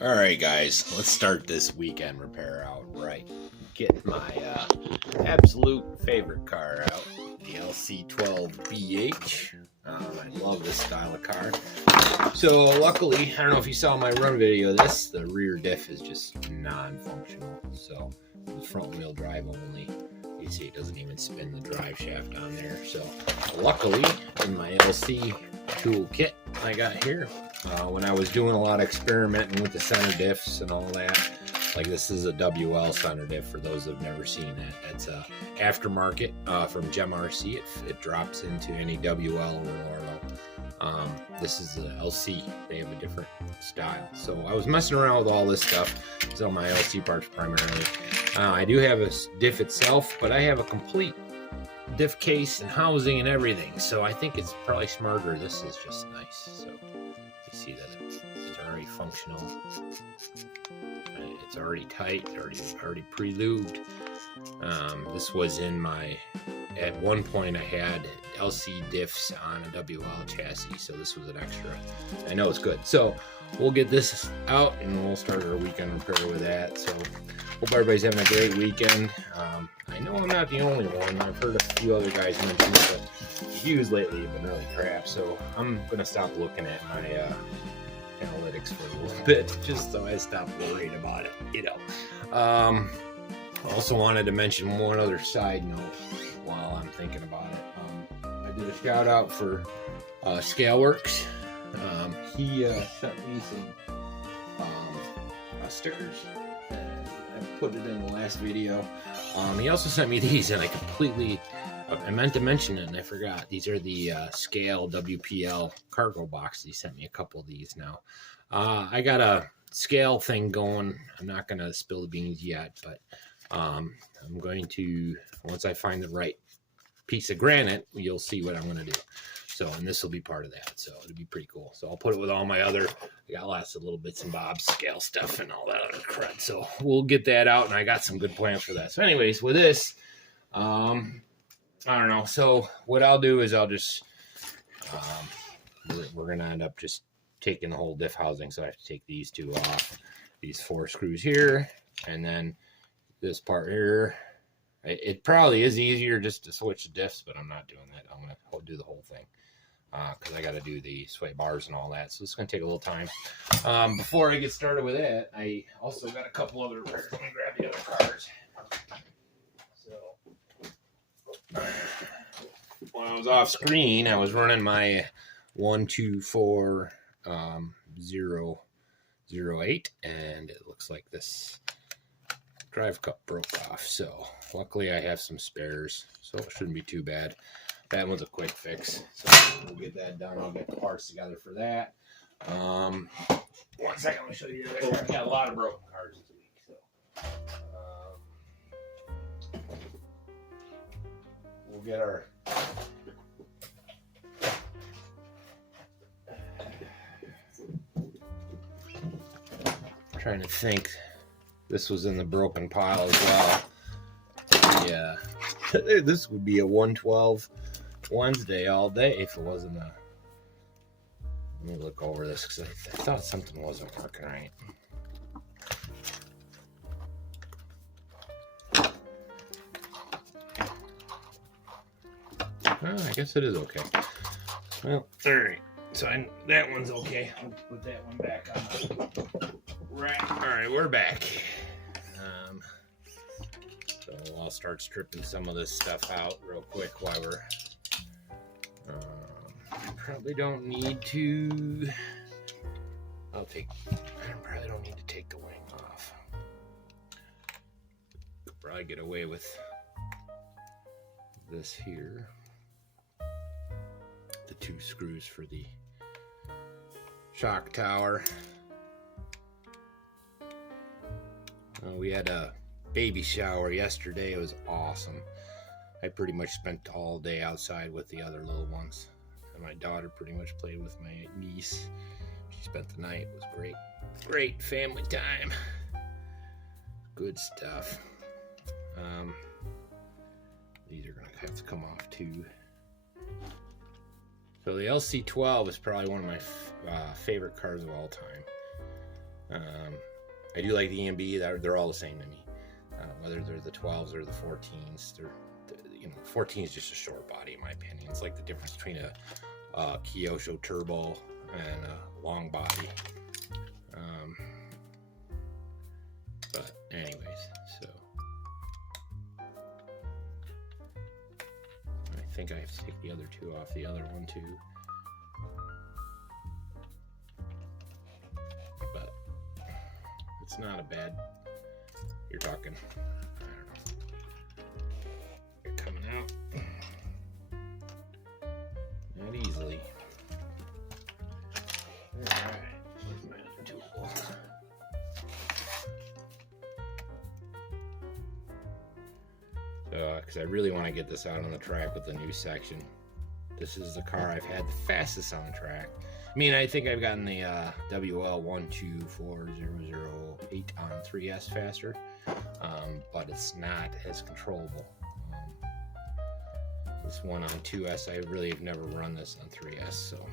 Alright guys, let's start this weekend repair out right. Getting my absolute favorite car out, the LC12bh. I love this style of car. So luckily, I don't know if you saw my run video of this, the rear diff is just non-functional. So it's front wheel drive only. You see it doesn't even spin the drive shaft on there. So luckily, in my LC toolkit I got here, when I was doing a lot of experimenting with the center diffs and all that, like this is a WL center diff for those that have never seen that. That's a aftermarket from GemRC. It drops into any WL or Orlo. This is the LC. They have a different style. So I was messing around with all this stuff. So my LC parts primarily. I do have a diff itself, but I have a complete diff case and housing and everything. So I think it's probably smarter. This is just nice. So you see that it's already functional. It's already tight, already pre-lubed. This was in my, at one point I had LC diffs on a WL chassis, so this was an extra. I know it's good. So we'll get this out and we'll start our weekend repair with that. So hope everybody's having a great weekend. I know I'm not the only one. I've heard a few other guys mention it, but the views lately have been really crap. So I'm gonna stop looking at my analytics for a little bit, just so I stop worrying about it, you know. Also wanted to mention one other side note while I'm thinking about it. I did a shout out for Scaleworks. He sent me some stickers, and I put it in the last video. He also sent me these, and I meant to mention it and I forgot. These are the Scale WPL cargo box. He sent me a couple of these now. I got a Scale thing going. I'm not going to spill the beans yet, but I'm going to, once I find the right piece of granite, you'll see what I'm going to do. So, and this will be part of that. So it'll be pretty cool. So I'll put it with all my other, I got lots of little bits and bobs, Scale stuff and all that other crud. So we'll get that out, and I got some good plans for that. So anyways, with this, I don't know. So what I'll do is I'll just, we're going to end up just taking the whole diff housing. So I have to take these two off, these 4 screws here, and then this part here. It probably is easier just to switch the diffs, but I'm not doing that. I'm going to do the whole thing because I got to do the sway bars and all that. So it's going to take a little time. Before I get started with that, I also got a couple other repairs. Let me grab the other cars. So when I was off screen, I was running my 124008, and it looks like this drive cup broke off. So luckily I have some spares, so it shouldn't be too bad. That one's a quick fix, so we'll get that done. I'll get the parts together for that. 1 second, let me show you the other car. I've got a lot of broken cars this week, so we'll get our trying to think. This was in the broken pile as well. Yeah, this would be a 112 Wednesday all day if it wasn't a. Let me look over this because I thought something wasn't working right. Oh, I guess it is okay. Well, all right. So that one's okay. I'll put that one back on. Right. All right, we're back. So I'll start stripping some of this stuff out real quick while we're. Probably don't need to. I probably don't need to take the wing off. Could probably get away with this here. The 2 screws for the shock tower. We had a baby shower yesterday. It was awesome. I pretty much spent all day outside with the other little ones. And my daughter pretty much played with my niece. She spent the night. It was great. Great family time. Good stuff. These are going to have to come off too. So the LC12 is probably one of my favorite cars of all time. I do like the EMB. They're all the same to me. Whether they're the 12s or the 14s, you know, 14 is just a short body in my opinion. It's like the difference between a Kyosho turbo and a long body. But anyways, so I think I have to take the other two off the other one too. But it's not a bad, you're talking, I don't know, you're coming out not easily. Alright, where's my other tool? Because I really want to get this out on the track with the new section. This is the car I've had the fastest on the track. I mean, I think I've gotten the WL1244008 on 3S faster, but it's not as controllable. This one on 2S, I really have never run this on 3S, so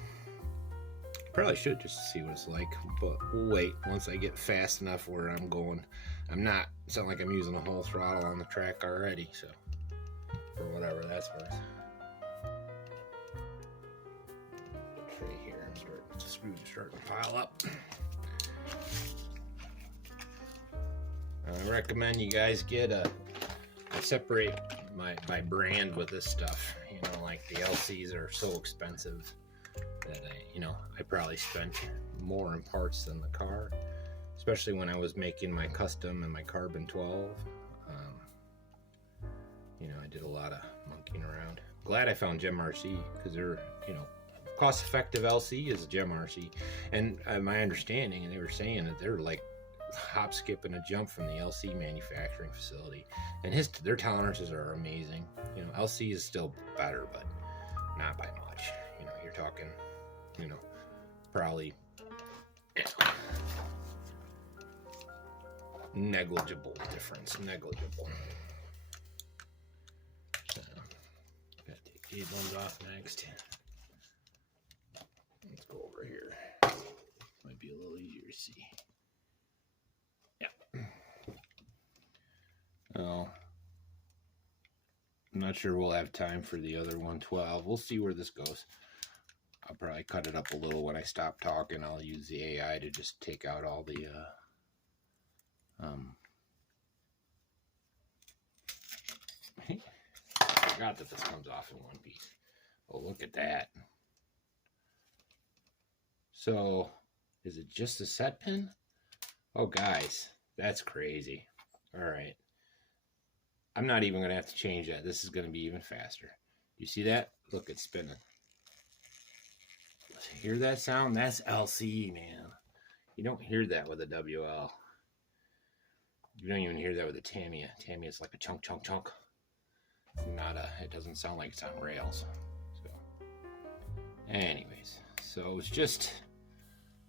probably should just to see what it's like, but we'll wait once I get fast enough where I'm going. I'm not, it's not like I'm using a whole throttle on the track already, so for whatever that's worth. Right here, the screws are starting to pile up. I recommend you guys get I separate my brand with this stuff. You know, like the LCs are so expensive that I probably spent more in parts than the car, especially when I was making my custom and my carbon 12. I did a lot of monkeying around. Glad I found Gem RC, because they're, cost-effective LC is a Gem RC, and my understanding, and they were saying that they're like hop, skip, and a jump from the LC manufacturing facility, and their tolerances are amazing. LC is still better, but not by much. You're talking, probably negligible difference. Negligible. So, gotta take these ones off next. Let's go over here. Might be a little easier to see. Yeah. Oh, I'm not sure we'll have time for the other 112. We'll see where this goes. I'll probably cut it up a little when I stop talking. I'll use the AI to just take out all the I forgot that this comes off in one piece. Oh, look at that. So, is it just a set pin? Oh, guys, that's crazy. All right. I'm not even going to have to change that. This is going to be even faster. You see that? Look, it's spinning. Hear that sound? That's LC, man. You don't hear that with a WL. You don't even hear that with a TAMIYA. TAMIYA is like a chunk, chunk, chunk. It's not it doesn't sound like it's on rails. So, anyways, so it was just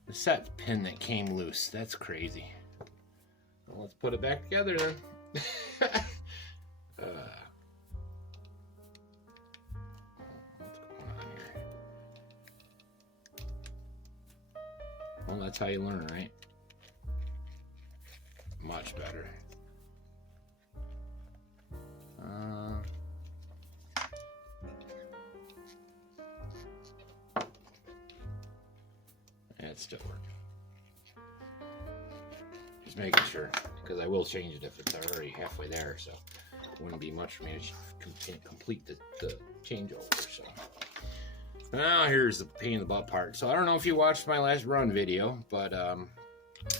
the set pin that came loose. That's crazy. Well, let's put it back together then. What's going on here? Well, that's how you learn, right? Much better. It's still working. Just making sure, because I will change it if it's already halfway there, so it wouldn't be much for me to complete the changeover. So now here's the pain in the butt part. So I don't know if you watched my last run video, but oh,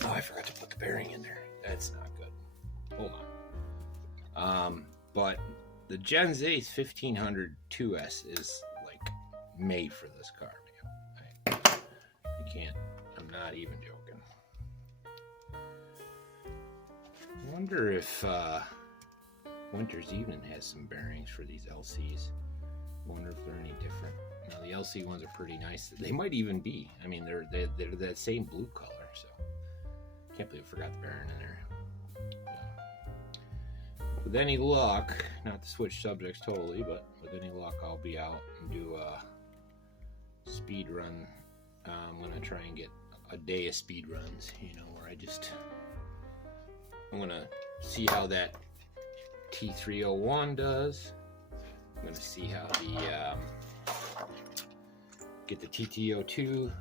I forgot to put the bearing in there. That's not good. Hold on. But the Gen Z 1500 2S is like made for this car, man. I can't. I'm not even joking. I wonder if Winters Evening has some bearings for these LCs. I wonder if they're any different. Now the LC ones are pretty nice. They might even be. I mean, they're that same blue color. So can't believe I forgot the bearing in there. With any luck, not to switch subjects totally, but with any luck, I'll be out and do a speed run. I'm gonna try and get a day of speed runs, where I just used. I'm gonna see how that T301 does. I'm gonna see how the get the TT02.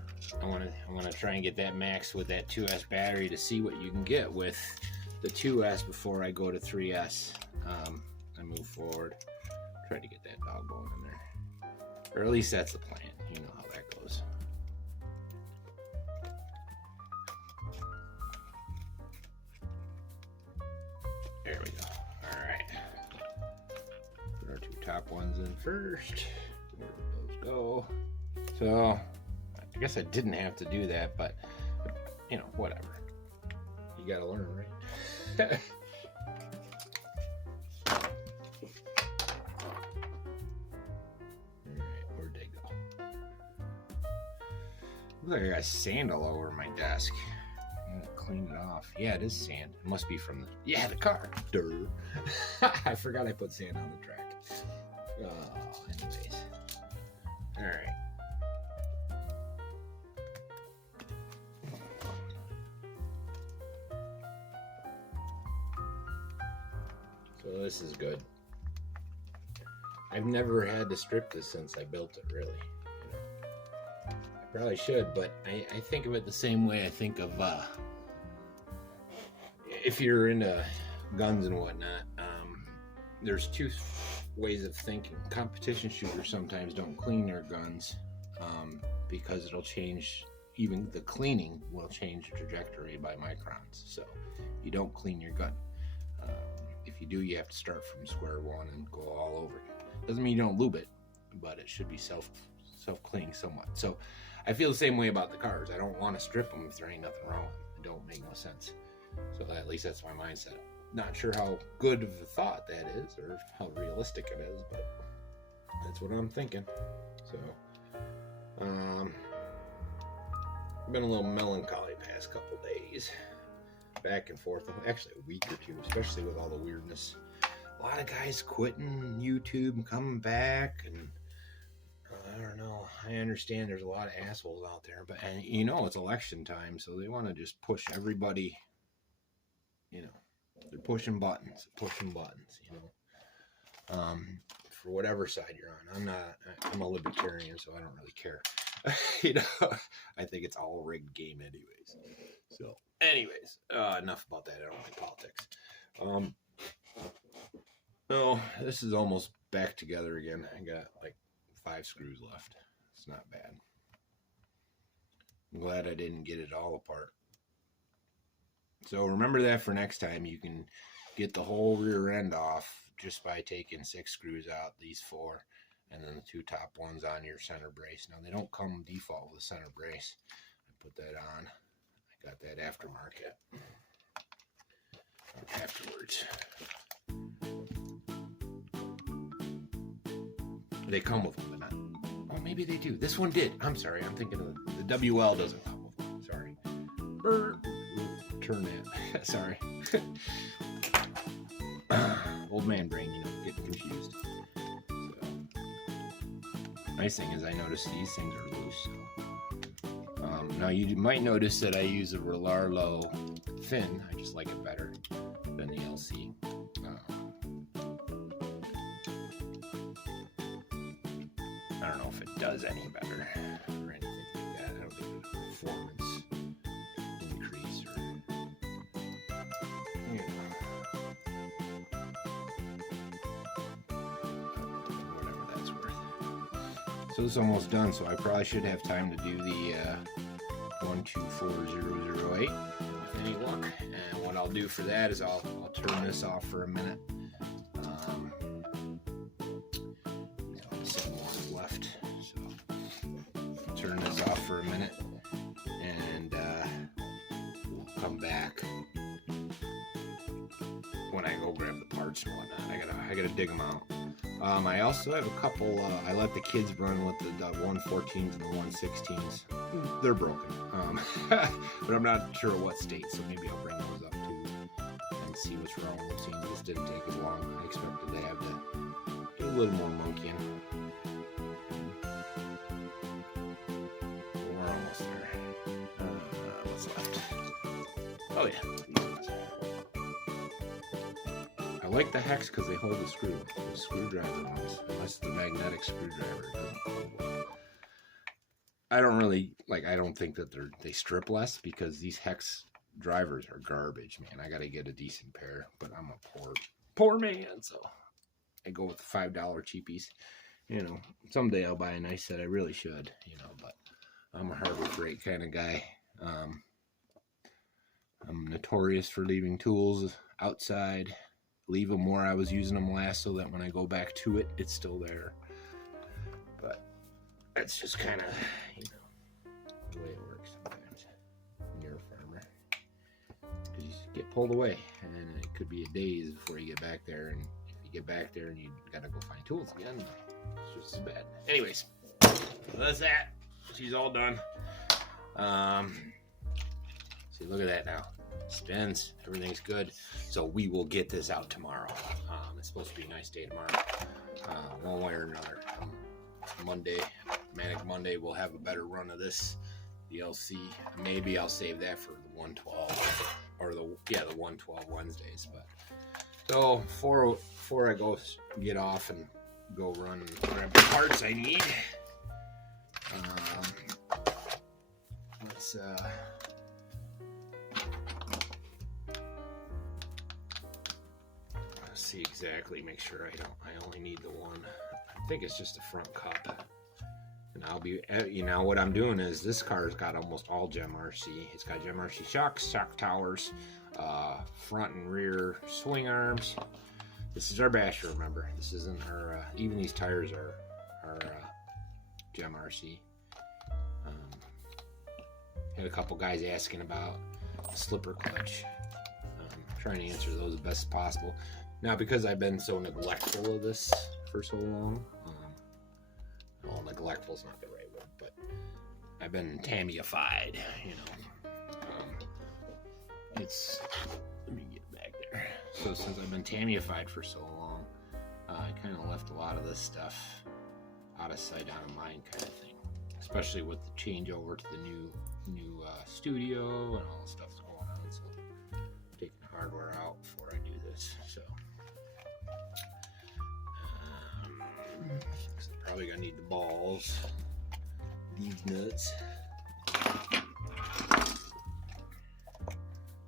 I'm gonna try and get that maxed with that 2S battery to see what you can get with the 2S before I go to 3S. I move forward. Try to get that dog bone in there, or at least that's the plan. You know how that goes. There we go. All right. Put our two top ones in first. Where did those go? So I guess I didn't have to do that, but you know, whatever. You gotta learn, right? Where'd they go? Looks like I got sand all over my desk. I'm gonna clean it off. Yeah, it is sand. It must be from the car. Durr. I forgot I put sand on the track. Anyways. All right. So this is good. I've never had to strip this since I built it, really. You know, I probably should, but I think of it the same way I think of if you're into guns and whatnot. There's two ways of thinking. Competition shooters sometimes don't clean their guns because it'll change. Even the cleaning will change the trajectory by microns. So you don't clean your gun. If you do, you have to start from square one and go all over again. Doesn't mean you don't lube it, but it should be self-cleaning somewhat. So I feel the same way about the cars. I don't want to strip them if there ain't nothing wrong with them. It don't make no sense. So at least that's my mindset. Not sure how good of a thought that is or how realistic it is, but that's what I'm thinking. So been a little melancholy past couple days. Back and forth, actually a week or two, especially with all the weirdness. A lot of guys quitting YouTube and coming back, and I don't know. I understand there's a lot of assholes out there, but and you know it's election time, so they want to just push everybody. You know, they're pushing buttons, you know, for whatever side you're on. I'm a libertarian, so I don't really care. You know, I think it's all a rigged game anyways. So anyways, enough about that. I don't like politics. No, this is almost back together again. I got like 5 screws left. It's not bad. I'm glad I didn't get it all apart. So remember that for next time. You can get the whole rear end off just by taking 6 screws out, these 4, and then the 2 top ones on your center brace. Now they don't come default with a center brace. I put that on. I got that aftermarket afterwards. They come with them, but not. Oh, maybe they do. This one did. I'm sorry. I'm thinking of the WL doesn't come with one. Sorry. Turn that. Sorry. Old man brain, you know, getting confused. So, nice thing is I noticed these things are loose. So. Now you might notice that I use a Relarlo fin. I just like it better than the LC. I don't know if it does any better or anything like that. I don't think it's a performance increase or, you know, whatever that's worth. So this is almost done, so I probably should have time to do the 124008 with any luck. And what I'll do for that is I'll turn this off for a minute. Turn this off for a minute and we'll come back when I go grab the parts and whatnot. I gotta dig them out. I also have a couple. I let the kids run with the 114s and the 116s. They're broken, but I'm not sure what state, so maybe I'll bring those up too and see what's wrong. We've seen this didn't take as long. I expected to have to get a little more monkeying. Oh yeah. I like the hex because they hold the screw. The screwdriver ones, unless it's a magnetic screwdriver, it doesn't hold well. I don't think that they strip less because these hex drivers are garbage, man. I gotta get a decent pair, but I'm a poor man, so I go with the $5 cheapies. You know, someday I'll buy a nice set. I really should, you know, but I'm a Harbor Freight kind of guy. I'm notorious for leaving tools outside. Leave them where I was using them last so that when I go back to it, it's still there. But that's just kind of, you know, the way it works sometimes when you're a farmer. Because you get pulled away, and then it could be a days before you get back there. And if you get back there and you got to go find tools again, it's just as bad. Anyways, so that's that. She's all done. See, look at that now. Spins, everything's good. So we will get this out tomorrow. It's supposed to be a nice day tomorrow. One way or another. Monday, Manic Monday, we'll have a better run of this. The LC, maybe I'll save that for the 112 or the 112 Wednesdays. But so before I go get off and go run and grab the parts I need, let's see exactly, make sure I only need the one. I think it's just a front cup. And I'll be, you know, what I'm doing is this car's got almost all Gem RC. It's got Gem RC shocks, shock towers, front and rear swing arms. This is our basher, remember. This isn't our, even these tires are Gem RC. Had a couple guys asking about a slipper clutch. Trying to answer those as best as possible. Now, because I've been so neglectful of this for so long, well, neglectful is not the right word, but I've been TAMIYA-fied, you know. It's, let me get back there. So since I've been TAMIYA-fied for so long, I kind of left a lot of this stuff out of sight, out of mind kind of thing. Especially with the changeover to the new studio and all the stuff that's going on. So I'm taking the hardware out before I do this. So probably gonna need the balls, these nuts.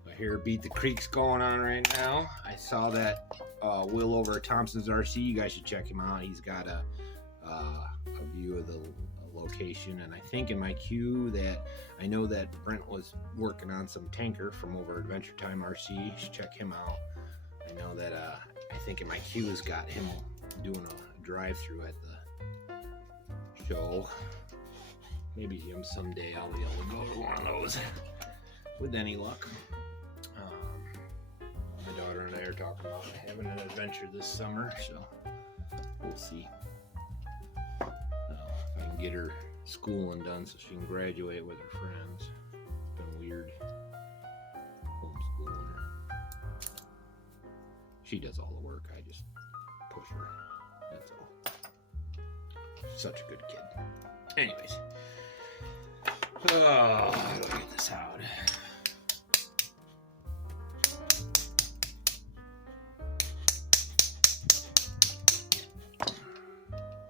I hear Beat the Creek's going on right now. I saw that Will over at Thompson's RC. You guys should check him out. He's got a view of the location, and I think in my queue that I know that Brent was working on some tanker from over Adventure Time RC. You should check him out. I know that I think in my queue has got him doing a drive-through at the show. Maybe him someday I'll be able to go to one of those with any luck. My daughter and I are talking about having an adventure this summer, so we'll see. If I can get her schooling done so she can graduate with her friends. It's been weird homeschooling her. She does all the work, I just push her. That's all. Such a good kid. Anyways. Oh, how do I get this out?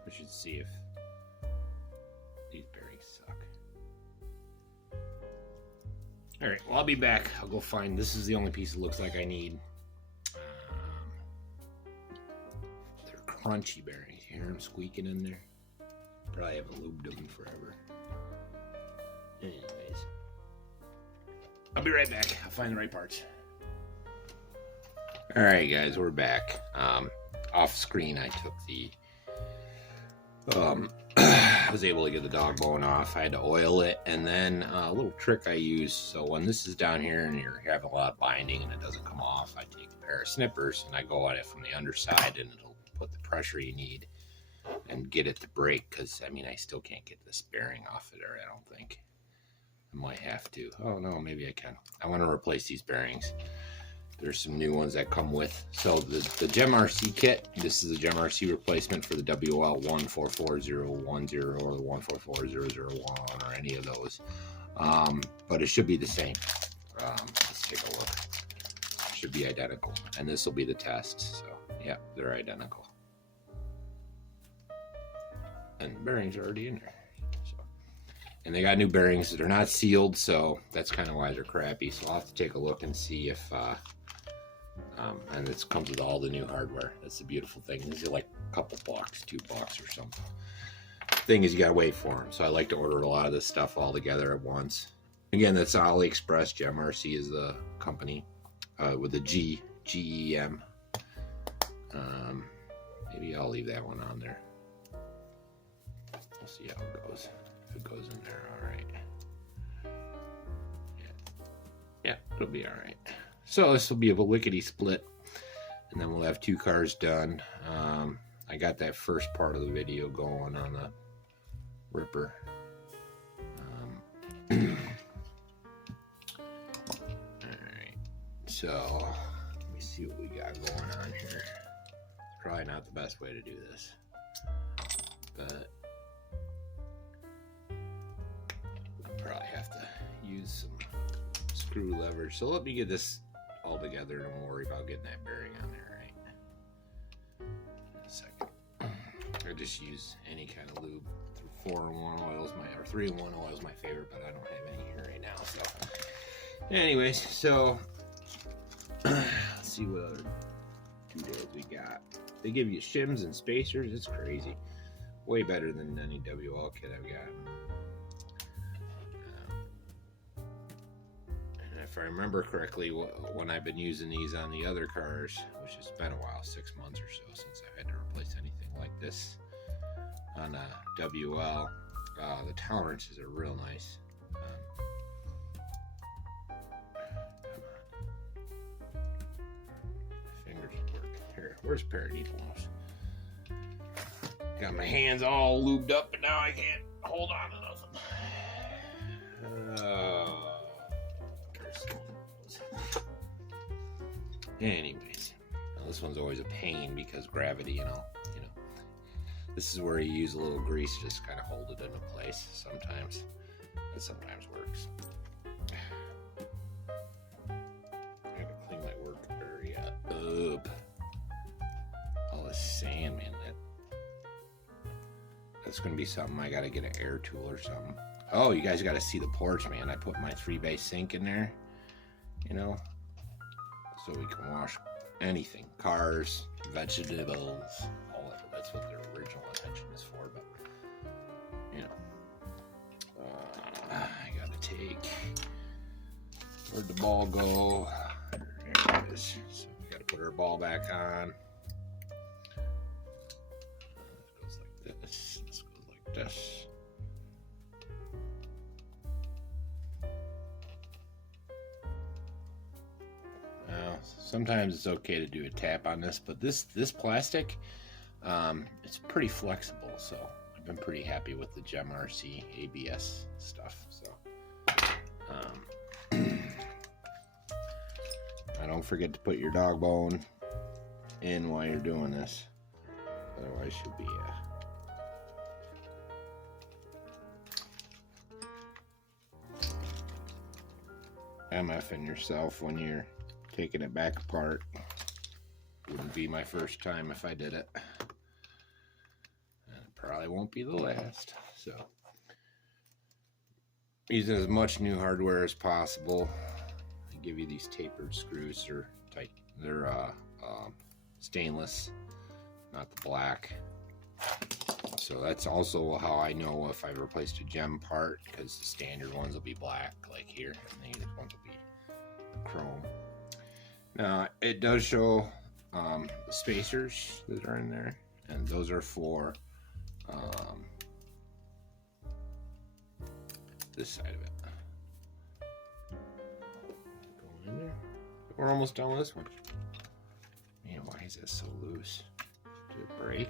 We should see if these bearings suck. Alright, well, I'll be back. I'll go find, this is the only piece that looks like I need. They're crunchy bearings. You hear them squeaking in there? Probably haven't lubed them in forever. Anyways, I'll be right back. I'll find the right parts. Alright guys, we're back. Off screen I took the I was able to get the dog bone off. I had to oil it, and then a little trick I use, so when this is down here and you're having a lot of binding and it doesn't come off, I take a pair of snippers and I go at it from the underside, and it'll put the pressure you need and get it to break, because I mean I still can't get this bearing off it, or I don't think. I might have to. Oh no, maybe I can. I want to replace these bearings. There's some new ones that come with. So the Gem RC kit, this is a Gem RC replacement for the WL144010 or the 144001 or any of those. But it should be the same. Let's take a look. be identical, and this will be the test. So yeah, they're identical, and the bearings are already in there. So, and they got new bearings. They're not sealed, so that's kind of why they're crappy. So I'll have to take a look and see if and it comes with all the new hardware. That's the beautiful thing. These are like a couple bucks, $2 or something. Thing is, you gotta wait for them. So I like to order a lot of this stuff all together at once. Again, that's AliExpress. GemRC is the company with the GEM. Maybe I'll leave that one on there. We'll see how it goes. If it goes in there, all right. Yeah, it'll be all right. So this will be a lickety split, and then we'll have 2 cars done. I got that first part of the video going on the Ripper. Alright, so let me see what we got going on here. It's probably not the best way to do this, but I'll probably have to use some screw levers. So let me get this all together and we'll worry about getting that bearing on there, right? In a second. I just use any kind of lube. 4-in-1 oil is or 3-in-1 oil is my favorite, but I don't have any here right now. So, anyways, so let's see what other doodads we got. They give you shims and spacers. It's crazy. Way better than any WL kit I've got. And if I remember correctly, when I've been using these on the other cars, which has been a while, 6 months or so since I've had to replace anything like this on a WL, the tolerances are real nice. My fingers work. Here, where's a pair of needle gloves? Got my hands all lubed up, but now I can't hold on to nothing. Anyways, now this one's always a pain because gravity, you know. This is where you use a little grease, just kind of hold it into place sometimes. It sometimes works. I gotta clean my work area up. All this sand, man. That's gonna be something. I gotta get an air tool or something. Oh, you guys gotta see the porch, man. I put my 3-bay sink in there, you know, so we can wash anything, cars, vegetables, all that. That's what their original intention is for, but you know, I gotta take, where'd the ball go? There it is. So we gotta put our ball back on. This goes like this. This goes like this. Now, sometimes it's okay to do a tap on this, but this plastic, it's pretty flexible, so I've been pretty happy with the GemRC ABS stuff. So now don't forget to put your dog bone in while you're doing this, otherwise you'll be MFing yourself when you're taking it back apart. Wouldn't be my first time if I did it. And it probably won't be the last. So, using as much new hardware as possible. I give you these tapered screws. They're tight. They're stainless, not the black. So that's also how I know if I've replaced a gem part, because the standard ones will be black, like here, and these ones will be chrome. Now, it does show the spacers that are in there, and those are for this side of it. Going in there. We're almost done with this one. Man, why is this so loose? Did it break?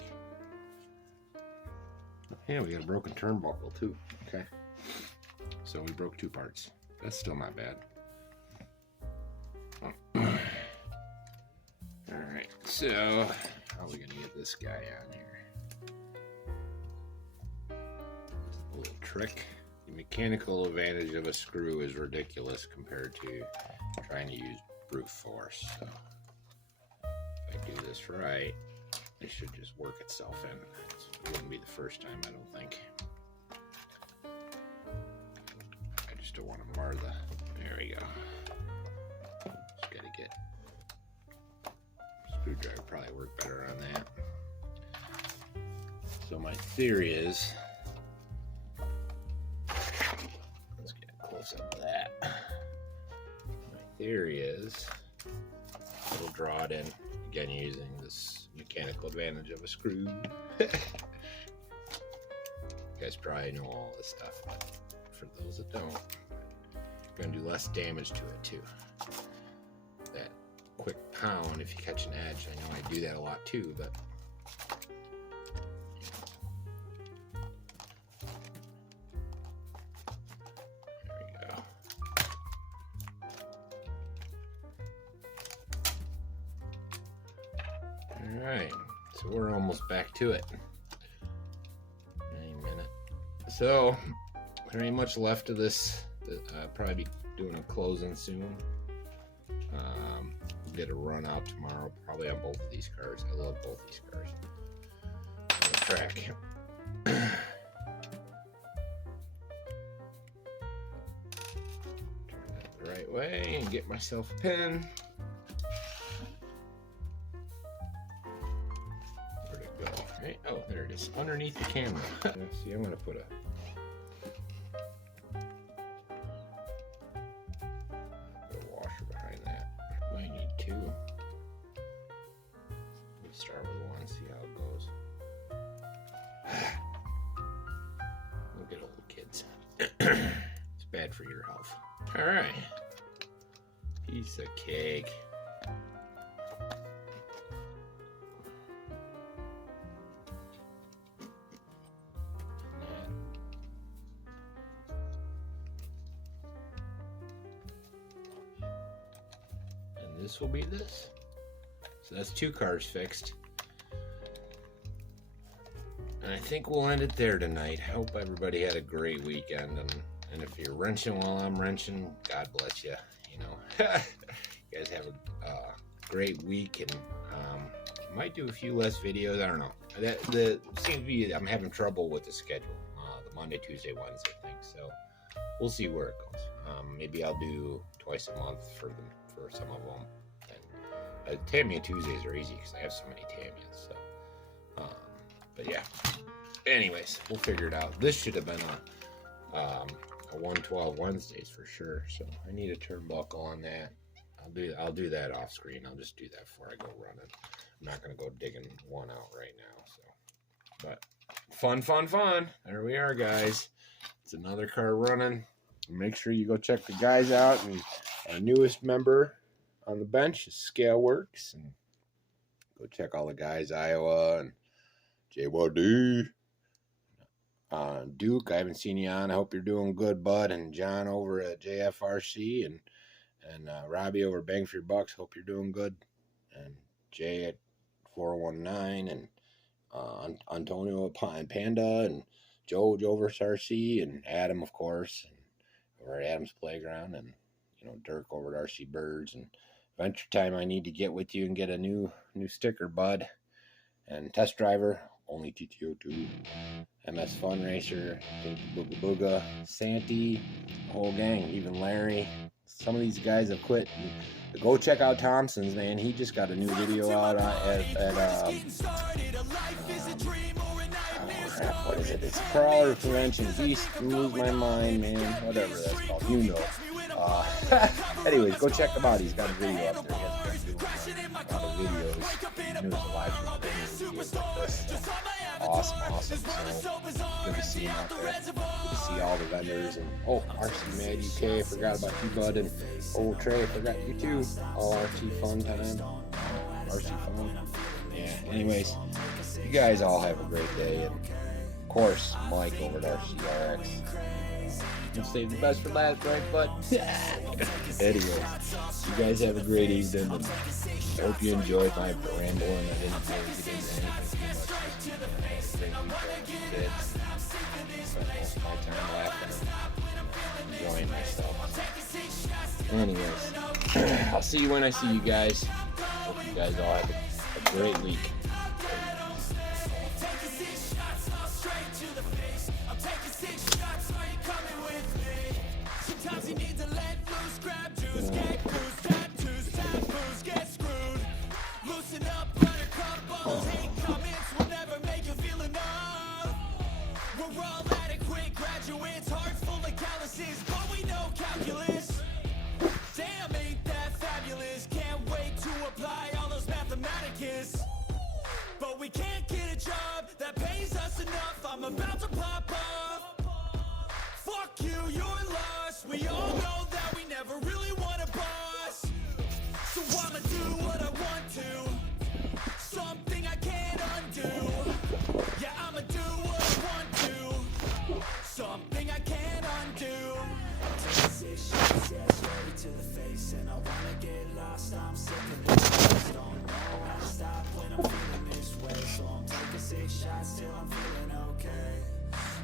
Yeah, we got a broken turnbuckle too. Okay. So we broke 2 parts. That's still not bad. Alright, so how are we gonna get this guy on here? A little trick. The mechanical advantage of a screw is ridiculous compared to trying to use brute force. So if I do this right, it should just work itself in. It wouldn't be the first time, I don't think. I just don't want to mar the. There we go. Just gotta get screwdriver, probably work better on that. So my theory is, let's get a close up of that. My theory is we'll draw it in again using this mechanical advantage of a screw. You guys probably know all this stuff, but for those that don't, you're gonna do less damage to it too. That quick pound, if you catch an edge, I know I do that a lot too, but alright, so we're almost back to it. Any minute. So, there ain't much left of this. I'll probably be doing a closing soon. Get a run out tomorrow, probably on both of these cars. I love both these cars. On the track. Turn that the right way and get myself a pin. Right? Oh, there it is, underneath the camera. See, I'm gonna put a washer behind that. Might need two. Let's start with one, see how it goes. Look at old kids. It's bad for your health. All right, piece of cake. This will be this. So that's two cars fixed. And I think we'll end it there tonight. I hope everybody had a great weekend. And if you're wrenching while I'm wrenching, God bless you. You know, you guys have a great week, and might do a few less videos. I don't know. The seems to be I'm having trouble with the schedule. The Monday, Tuesday, Wednesday thing. So we'll see where it goes. Maybe I'll do twice a month for some of them. And TAMIYA Tuesdays are easy because I have so many TAMIYAs. So, but yeah. Anyways, we'll figure it out. This should have been a 112 Wednesdays for sure. So I need a turnbuckle on that. I'll do that off screen. I'll just do that before I go running. I'm not gonna go digging one out right now. So, but fun. There we are, guys. It's another car running. Make sure you go check the guys out, and our newest member on the bench is Scaleworks, and go check all the guys, Iowa and JYD. Duke, I haven't seen you on. I hope you're doing good, bud. And John over at JFRC, and Robbie over at Bang for Your Bucks. Hope you're doing good. And Jay at 419, and Antonio and Panda, and Joe over at RC, and Adam, of course, and over at Adam's Playground, and Dirk over at RC Birds. And Venture Time, I need to get with you and get a new sticker, bud. And Test Driver, only TTO2, MS Fun Racer, Booga Booga, Santy, the whole gang, even Larry. Some of these guys have quit. Go check out Thompson's, man. He just got a new video out what is it? It's Crawler Prevention. Beast, lose my mind, man. Whatever that's called, Anyways, go check him out. He's got a video up there. He has been doing a lot of videos. There's a live stream videos like this. Awesome. So good to see him out there. Good to see all the vendors. And RC Mad UK, I forgot about you, bud. And old Trey, I forgot you too. All RC fun time. RC fun. Yeah. Anyways, you guys all have a great day. And of course, Mike over at RCRX. We'll save the best for last, right, bud? Anyways, you guys have a great evening. And I hope you enjoyed my rambling. I didn't really get into anything too much. Spent most of my time laughing and enjoying myself. Anyways, I'll see you when I see you guys. Hope you guys all have a great week. Sometimes you need to let loose, grab juice, get cruise, tattoos, taboos, get screwed. Loosen up, buttercup, all those hate comments will never make you feel enough. We're all adequate graduates, heart full of calluses, but we know calculus. Damn, ain't that fabulous? Can't wait to apply all those mathematicus. But we can't get a job that pays us enough. I'm about to pop off. Fuck you, you're lost. We all know that we never really want a boss. So I'ma do what I want to, something I can't undo. Yeah, I'ma do what I want to, something I can't undo. Take 6 shots, yeah, straight to the face. And I wanna get lost, I'm sick of this place. Don't know how to stop when I'm feeling this way. So I'm taking 6 shots till I'm feeling okay.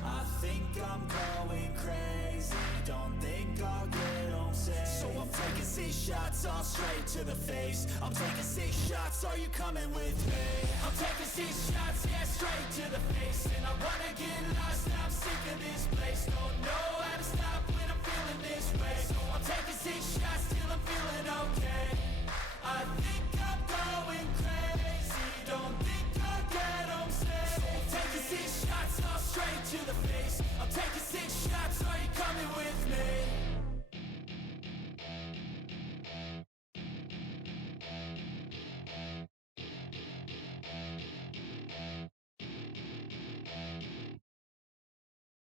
I think I'm going crazy, don't think I'll get home safe. So I'm taking 6 shots all straight to the face. I'm taking 6 shots, are you coming with me? I'm taking 6 shots, yeah, straight to the face. And I wanna get lost, I'm sick of this place. Don't know how to stop.